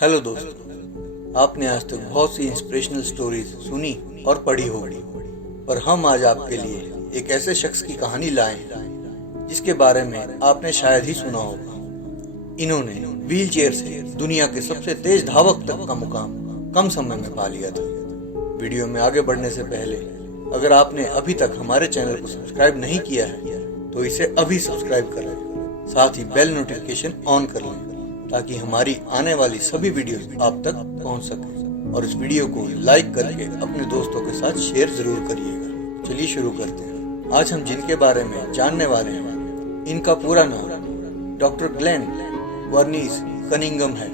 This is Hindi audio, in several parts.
हेलो दोस्तों, आपने आज तक बहुत सी इंस्पिरेशनल स्टोरीज सुनी और पढ़ी होगी, पर हम आज आपके लिए एक ऐसे शख्स की कहानी लाए हैं जिसके बारे में आपने शायद ही सुना होगा। इन्होंने व्हील चेयर से दुनिया के सबसे तेज धावक तक का मुकाम कम समय में पा लिया था। वीडियो में आगे बढ़ने से पहले अगर आपने अभी तक हमारे चैनल को सब्सक्राइब नहीं किया है तो इसे अभी सब्सक्राइब कर लें, साथ ही बेल नोटिफिकेशन ऑन कर लें ताकि हमारी आने वाली सभी वीडियोस आप तक पहुंच सके। और इस वीडियो को लाइक करके अपने दोस्तों के साथ शेयर जरूर करिएगा। चलिए शुरू करते हैं। आज हम जिनके बारे में जानने वाले हैं, इनका पूरा नाम डॉक्टर ग्लेन वर्नीस कनिंघम है।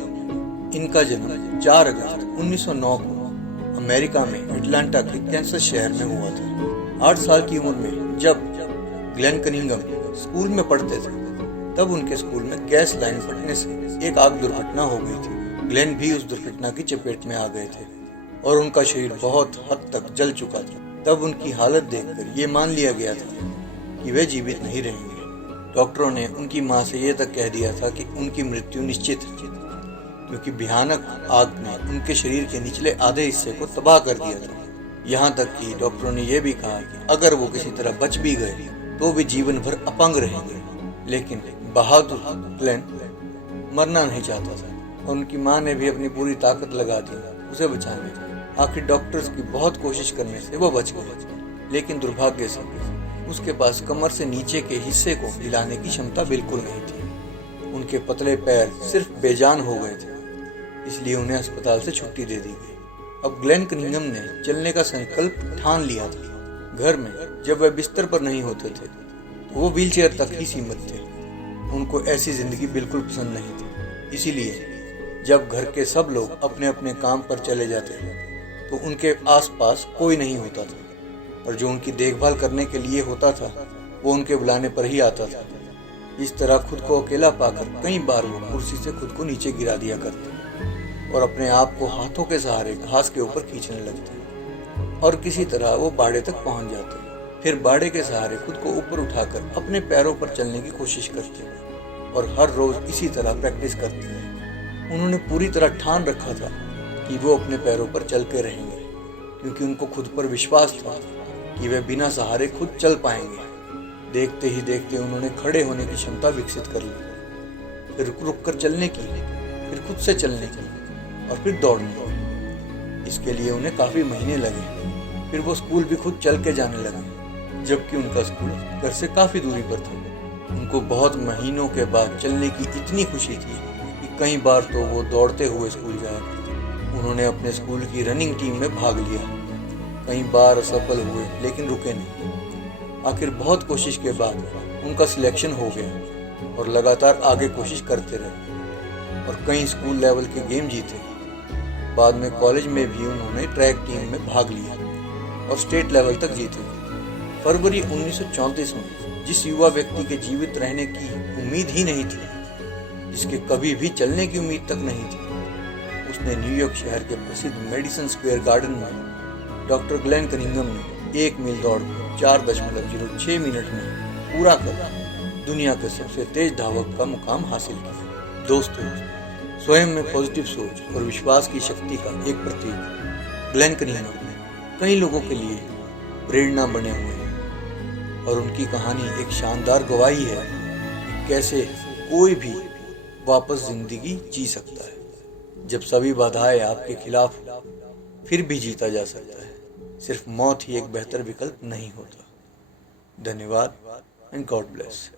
इनका जन्म 4 अगस्त 1909 को अमेरिका में अटलांटा के कैंसस शहर में हुआ था। 8 साल की उम्र में जब ग्लेन कनिंघम स्कूल में पढ़ते थे तब उनके स्कूल में गैस लाइन फटने से एक आग दुर्घटना हो गई थी। ग्लेन भी उस दुर्घटना की चपेट में आ गए थे और उनका शरीर बहुत हद तक जल चुका था। तब उनकी हालत देखकर ये मान लिया गया था कि वे जीवित नहीं रहेंगे। डॉक्टरों ने उनकी मां से ये तक कह दिया था कि उनकी मृत्यु निश्चित है, क्योंकि भयानक आग ने उनके शरीर के निचले आधे हिस्से को तबाह कर दिया था। यहाँ तक कि डॉक्टरों ने यह भी कहा कि अगर वो किसी तरह बच भी गए तो भी जीवन भर अपंग रहेंगे। लेकिन बहादुर ग्लेन मरना नहीं चाहता था और उनकी मां ने भी अपनी पूरी ताकत लगा दी उसे बचाने की। आखिर डॉक्टर्स की बहुत कोशिश करने से वो बच गए, लेकिन दुर्भाग्य से उसके पास कमर से नीचे के हिस्से को हिलाने की क्षमता बिल्कुल नहीं थी। उनके पतले पैर सिर्फ बेजान हो गए थे, इसलिए उन्हें अस्पताल से छुट्टी दे दी गई। अब ग्लेन कनिंघम ने चलने का संकल्प ठान लिया था। घर में जब वह बिस्तर पर नहीं होते थे तो वो व्हीलचेयर तक ही सीमित थे। उनको ऐसी जिंदगी बिल्कुल पसंद नहीं थी, इसीलिए जब घर के सब लोग अपने अपने काम पर चले जाते तो उनके आसपास कोई नहीं होता था और जो उनकी देखभाल करने के लिए होता था वो उनके बुलाने पर ही आता था। इस तरह खुद को अकेला पाकर कई बार वो कुर्सी से खुद को नीचे गिरा दिया करते और अपने आप को हाथों के सहारे घास के ऊपर खींचने लगते और किसी तरह वो बाड़े तक पहुंच जाते। फिर बाड़े के सहारे खुद को ऊपर उठाकर अपने पैरों पर चलने की कोशिश करते और हर रोज इसी तरह प्रैक्टिस करते हैं। उन्होंने पूरी तरह ठान रखा था कि वो अपने पैरों पर चल के रहेंगे, क्योंकि उनको खुद पर विश्वास था कि वे बिना सहारे खुद चल पाएंगे। देखते ही देखते उन्होंने खड़े होने की क्षमता विकसित कर ली, फिर रुक कर चलने की, फिर खुद से चलने की और फिर दौड़ने की। इसके लिए उन्हें काफी महीने लगे। फिर वो स्कूल भी खुद चल के जाने लगे, जबकि उनका स्कूल घर से काफी दूरी पर था। उनको बहुत महीनों के बाद चलने की इतनी खुशी थी कि कई बार तो वो दौड़ते हुए स्कूल जाया करते। उन्होंने अपने स्कूल की रनिंग टीम में भाग लिया। कई बार असफल हुए लेकिन रुके नहीं। आखिर बहुत कोशिश के बाद उनका सिलेक्शन हो गया और लगातार आगे कोशिश करते रहे और कई स्कूल लेवल के गेम जीते। बाद में कॉलेज में भी उन्होंने ट्रैक टीम में भाग लिया और स्टेट लेवल तक जीते। फरवरी 1934 में जिस युवा व्यक्ति के जीवित रहने की उम्मीद ही नहीं थी, जिसके कभी भी चलने की उम्मीद तक नहीं थी, उसने न्यूयॉर्क शहर के प्रसिद्ध मेडिसन स्क्वायर गार्डन में डॉक्टर ग्लेन कनिंघम ने 1 मील दौड़ 4.06 मिनट में पूरा कर दुनिया के सबसे तेज धावक का मुकाम हासिल किया। दोस्तों, स्वयं में पॉजिटिव सोच और विश्वास की शक्ति का एक प्रतीक ग्लेन कनिंघम कई लोगों के लिए प्रेरणा बने हुए हैं और उनकी कहानी एक शानदार गवाही है कि कैसे कोई भी वापस जिंदगी जी सकता है। जब सभी बाधाएं आपके खिलाफ हो, फिर भी जीता जा सकता है। सिर्फ मौत ही एक बेहतर विकल्प नहीं होता। धन्यवाद एंड गॉड ब्लेस।